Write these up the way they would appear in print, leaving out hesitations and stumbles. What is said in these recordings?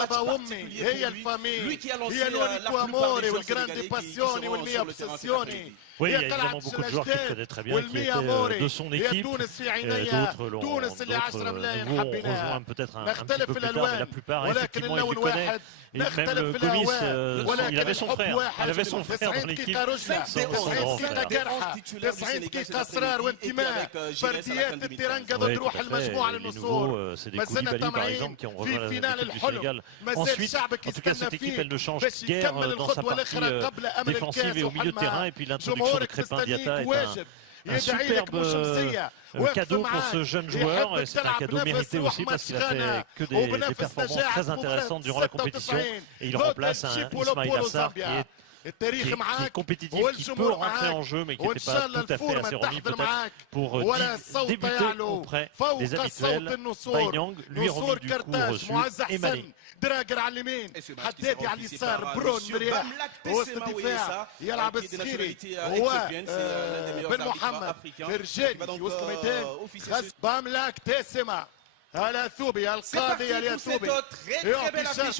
match بابا particulier وامي هي pour lui. الفامي Lui qui a lancé هي la l'unico plupart amore des joueurs والgrandi sénégalais qui passioni seront والmia sur le terrain cet obsessioni après-midi. Oui, il y a هي évidemment قلعة beaucoup de joueurs qu'il الأجداد connaît très bien, qui والمية étaient اموري de son هي équipe. تونس في عينيا D'autres تونس اللي 10 ملايين nouveaux حبيناها rejoint peut-être un petit نختلف peu في plus tard, mais la الالوان plupart, ولكن effectivement, il اللون les connaît. واحد Et même نختلف le في Gomis, الاهواء il ولكن avait son الحب frère. واحد Il avait son frère 90 dans l'équipe. دقيقة رجلة Son grand 90 frère. دقيقة جرحة 90 دقيقة إصرار وانتماء فرديات التيرانجا ضد روح المجموعة Les للنصور nouveaux, c'est des ما زلنا Koulibaly par طمعين exemple qui ont في rejoint فينال l'équipe du الحلم Sénégal. ما زال Ensuite, شعبك en tout cas, cette يستنى équipe, elle ne فيك change باش guère يكمل dans sa الخطوة partie الأخرى قبل أمل défensive الكاس et au milieu de terrain. وحلمها Et puis l'introduction de جمهورك Crépin Diatta مستنيك est واجب un يدعي لك superbe مشمسية cadeau pour ce jeune joueur. Et c'est un cadeau mérité aussi parce qu'il a fait que des performances très intéressantes durant la compétition. Et il remplace un Ismaïla Assar qui est التاريخ qui est معاك compétitif, qui peut والجمهور rentrer en معاك jeu, mais qui وإن n'était شاء pas الله tout à fait الفورمة assez remis تحضر peut-être معاك pour ولا الصوت débuter يعلو auprès des فوق صوت habituels. النصور Baïnyang lui remet نصور du coup كرتاج reçu معز et Mané. حسن دراجر على اليمين Et ce match qui حدادي sera على officié اليسار par برون Monsieur مريح Bamlak وسط Tessema الدفاع Ouessa, يلعب qui est de السخيري nationalité هو éthiopienne, c'est l'un des meilleurs بن arbitres محمد africains. فرجاني qui va donc, في وسط الميدان officier خس باملاك تاسمة الأثوبي القاضي الأثوبي انتشار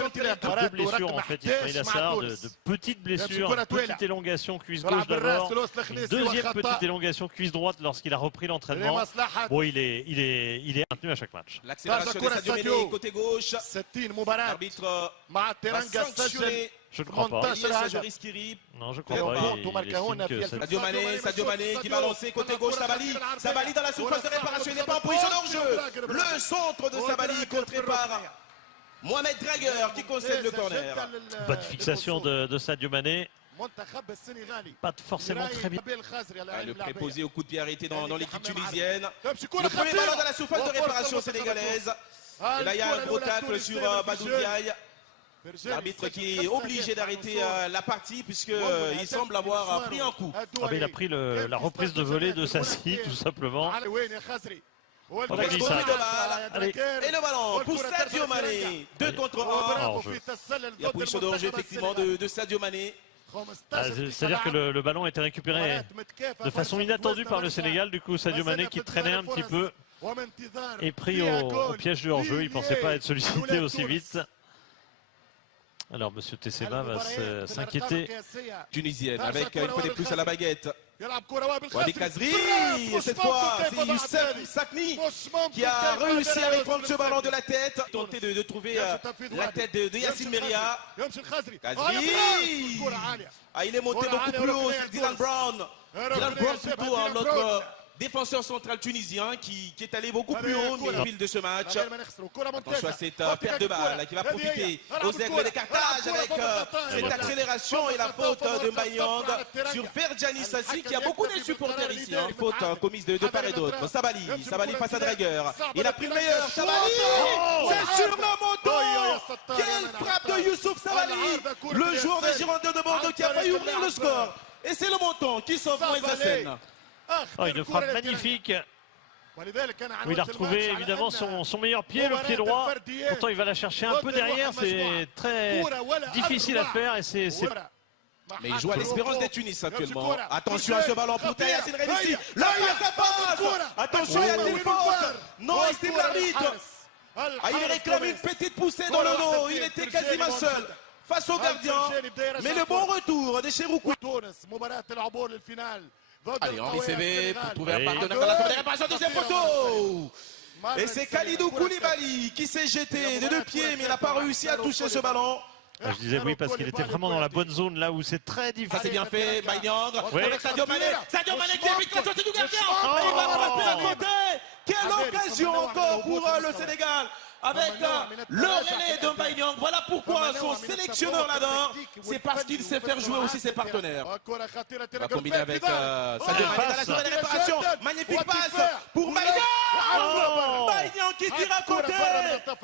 Deux blessures en fait, Ismaïla Sarr, de petites blessures, petite élongation cuisse gauche d'abord, une deuxième petite élongation cuisse droite lorsqu'il a repris l'entraînement. Bon, il est maintenu à chaque match. L'accélération de Sadio Mané côté gauche. 60 مباراة L'arbitre مع va التيرانجا سجل sanctionner Je ne crois pas. Ilias Joris-Kiri. Non, je crois pas. Il estime que Sadio Mané qui va lancer côté gauche Sabali. Sabali dans la surface de réparation, il n'est pas en position de hors-jeu. Le centre de Sabali contré par Mohamed Draguer qui concède le corner. Bonne fixation de Sadio Mané. Pas forcément très bien. Le préposé au coup de pied arrêté dans l'équipe tunisienne. Le premier ballon dans la surface de réparation sénégalaise. Et là il y a un gros tacle sur Badou Diaye. L'arbitre qui est obligé d'arrêter la partie puisqu'il semble avoir pris un coup. Ah ben, il a pris la reprise de volée de Sassi tout simplement. Et le ballon pour Sadio Mané. 2 contre 1. Il y a position de hors-jeu effectivement de Sadio Mané. C'est-à-dire que le ballon a été récupéré de façon inattendue par le Sénégal. Du coup, Sadio Mané qui traînait un petit peu est pris au piège du hors-jeu. Il ne pensait pas être sollicité aussi vite. Alors, Monsieur Tessema va s'inquiéter. Tunisienne avec une fois de plus à la baguette. Wadi Kazri, et cette fois c'est Youssef Sakni qui a réussi à reprendre ce ballon de la tête. Tenter de trouver la tête de Yassine Meria. Kazri, il est monté beaucoup plus haut, c'est Dylan Brown. Dylan Brown plutôt l'autre défenseur central tunisien qui est allé beaucoup plus haut au fil de ce match. Attention à cette perte de balle qui va profiter aux aigles des Carthage avec cette accélération et la faute de Baïnyang sur Ferjani Sassi qui a beaucoup de supporters ici. Faute commise de part et d'autre. Sabali face à Draguer. Il a pris le meilleur. Sabali, c'est sur le moto. Quelle frappe de Youssouf Sabali, le joueur des Girondins de Bordeaux qui a failli ouvrir le score. Et c'est le montant qui sauve Moïse. Oh, une frappe magnifique. Où il a retrouvé évidemment son meilleur pied, le pied droit. Pourtant, il va la chercher un peu derrière. C'est très difficile à faire. Et mais il joue à l'espérance des Tunis actuellement. Attention à ce ballon pour Yassine Rénissi. Là, ça passe. Attention, il y a-t-il faute? Non, estime l'arbitre. Il réclame une petite poussée dans le dos. Il était quasiment seul face au gardien. Mais le bon retour de Cheroukou. Allez, Henri Sévé pour trouver un partenaire dans la zone de réparation, deuxième poteau. Et c'est Khalidou Koulibaly qui s'est jeté de 2 pieds, mais il n'a pas réussi à toucher ce ballon. Je disais oui parce qu'il était vraiment dans la bonne zone, là où c'est très difficile. Ça c'est bien fait, Baïnyang, avec Sadio Mané. Sadio Mané qui évite la sortie du gardien. Il va frapper à côté. Quelle occasion encore pour le Sénégal. Avec le relais de Baïnyang. Voilà pourquoi son sélectionneur là-dedans, c'est parce qu'il sait faire jouer aussi ses partenaires. Il va combiner avec Sadio Mané dans la zone de réparation. Magnifique passe pour Baïnyang. Baïnyang qui tire à côté.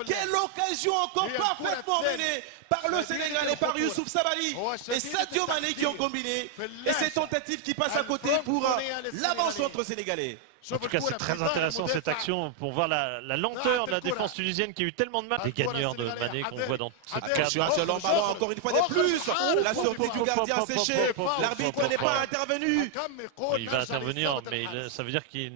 Quelle occasion encore parfaitement menée par le Sénégal et par Youssouf Sabali et Sadio Mané qui ont combiné. Et ces tentatives qui passent à côté pour l'avant-centre sénégalais. En tout cas, c'est très intéressant cette action pour voir la lenteur de la défense tunisienne qui a eu tellement de mal. Les gagneurs de Mané qu'on voit dans cette cadre. Attention à ce long ballon, encore une fois de plus. La sortie du gardien séché. L'arbitre n'est pas intervenu. Il va intervenir, mais ça veut dire qu'il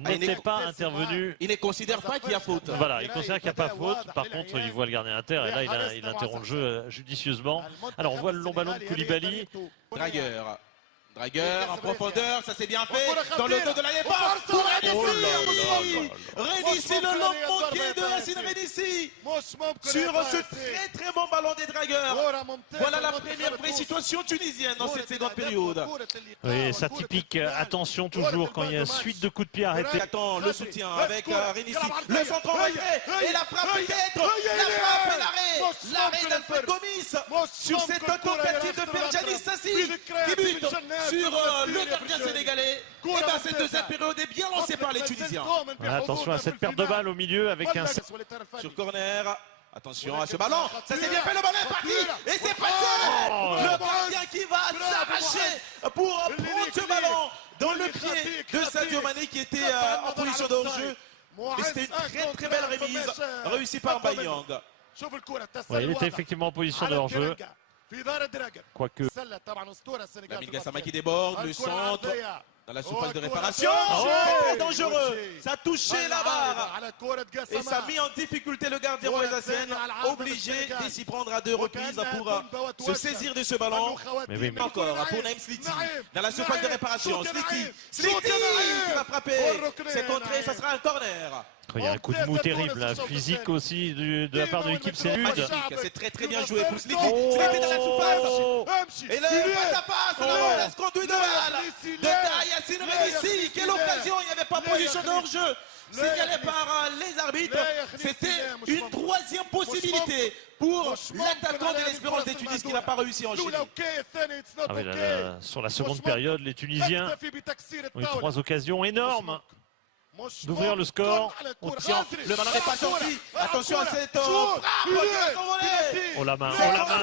n'était pas intervenu. Il ne considère pas qu'il y a faute. Voilà, il considère qu'il n'y a pas faute. Par contre, il voit le gardien à terre et là, il interrompt le jeu judicieusement. Alors, on voit le long ballon de Koulibaly. Dragueur en profondeur, ça s'est bien fait. Dans le dos de la défense pour Rénissi. Rénissi, le long manqué de Yacine Rénissi. Sur ce très très bon ballon des dragueurs. Voilà la première vraie situation tunisienne dans cette seconde période. Oui, ça typique. Attention toujours quand il y a suite de coups de pied arrêtés. Attends, le soutien avec Rénissi. Le centre en retrait et la frappe peut-être. La frappe et l'arrêt. L'arrêt d'Alfred Gomis sur cette tentative de Ferjanis Sassi qui bute sur le gardien sénégalais. Et bien cette deuxième période est bien lancée par les Tunisiens. Voilà, attention à cette perte de balle au milieu avec un... Sur corner. Attention à ce ballon. Ça s'est bien fait, le ballon est parti. Et c'est passé. Le gardien qui va s'arracher pour prendre ce ballon dans le pied de Sadio Mané qui était en position de hors-jeu. Et c'était une très très belle remise réussie par Mbayang. Ouais, il était effectivement en position de hors-jeu. Quoique. Lamine Gassama qui déborde, le centre dans la surface de réparation. Très dangereux. Ça a touché la barre. Et ça a mis en difficulté le gardien Moïse Hassen, obligé de s'y prendre à deux reprises pour se saisir de ce ballon. Mais encore pour Naïm Sliti dans la surface de réparation. Sliti qui va frapper. C'est contré, ça sera un corner. Il y a un coup de mou terrible, là, physique aussi de la part de l'équipe, c'est rude. C'est très très bien joué pour Sliti. Sliti dans la surface. Et le face-à-face, la mauvaise conduite de balle de Yacine Rénissi. Quelle occasion, il n'y avait pas position de hors-jeu signalé par les arbitres. C'était une troisième possibilité pour l'attaquant de l'Espérance des Tunis qui n'a pas réussi en Chine. Ah oui, là, sur la seconde période, les Tunisiens ont eu 3 occasions énormes d'ouvrir le score. Le ballon n'est pas sorti. Attention à cette frappe. Oh la main,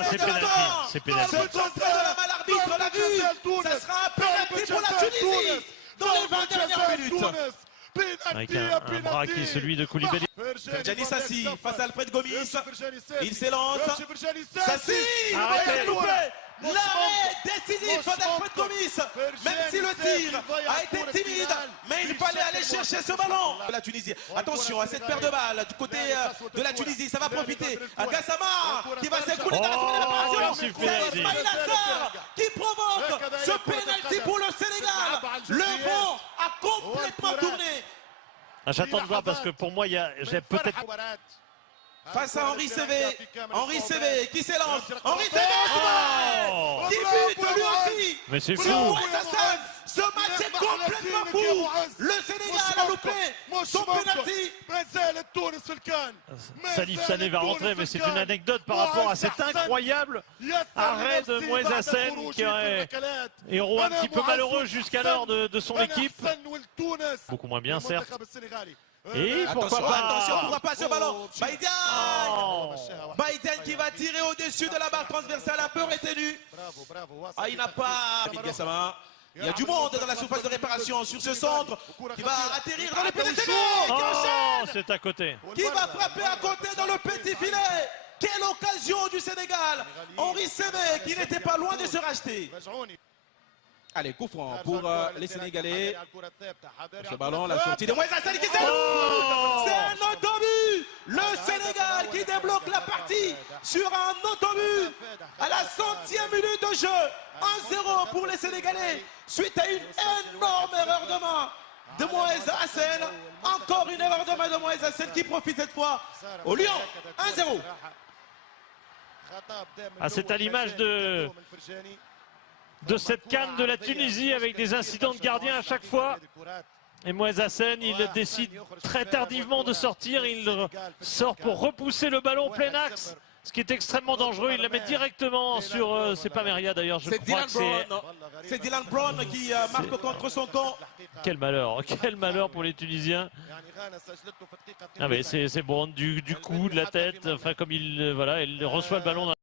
c'est pénalty. C'est pénalty. Ce contrôle de la main, l'arbitre l'a vu. Ça sera un pénalty pour la Tunisie dans les 20 dernières minutes. Avec un bras qui est celui de Koulibaly. Ferjanis Sassi face à Alfred Gomis. Il s'élance. Sassi, arrêtez. L'arrêt décisif d'Alfred Gomis. Même si le tir a été timide, mais il fallait aller chercher ce ballon. La Tunisie. Attention à cette paire de balles du côté de la Tunisie. Ça va profiter à Gassama qui va s'écrouler dans la zone de réparation. C'est Ismaïl Assar qui provoque ce pénalty pour le Sénégal. Le vent a complètement tourné. J'attends de voir parce que pour moi, j'ai peut-être... Face à Henri Cévé. Henri Cévé qui s'élance. Henri Cévé qui bute lui aussi. Mais c'est fou. Ce match est complètement fou. Le Sénégal a loupé son penalty. Salif Sané va rentrer, mais c'est une anecdote par rapport à cet incroyable arrêt de Moïse Hassen qui est héros un petit peu malheureux jusqu'alors de son équipe. Beaucoup moins bien, certes. Et pourquoi pas ce ballon. Baïdian qui va tirer au-dessus de la barre transversale, un peu retenu. Ah, il n'a pas Gassama. Il y a du monde dans la surface de réparation sur ce centre qui va atterrir dans le petit filet. C'est à côté. Qui va frapper à côté dans le petit filet. Quelle occasion du Sénégal. Henri Cévé qui n'était pas loin de se racheter. Allez, coup franc pour les Sénégalais. Ce ballon, la sortie de Moïse Hassen qui s'élance. C'est un autobus. Le Sénégal qui débloque la partie sur un autobus à la 100e minute de jeu. 1-0 pour les Sénégalais suite à une énorme erreur de main de Moïse Hassen. Encore une erreur de main de Moïse Hassen qui profite cette fois au Lyon. 1-0. Ah, c'est à l'image de cette CAN de la Tunisie avec des incidents de gardien à chaque fois. Et Moïse Hassen, il décide très tardivement de sortir. Il sort pour repousser le ballon plein axe, ce qui est extrêmement dangereux. Il la met directement sur... c'est pas Meria d'ailleurs, je crois que c'est... C'est Dylan Brown qui marque contre son camp. Quel malheur pour les Tunisiens. Ah mais c'est bon, du coup, de la tête, enfin comme il reçoit le ballon dans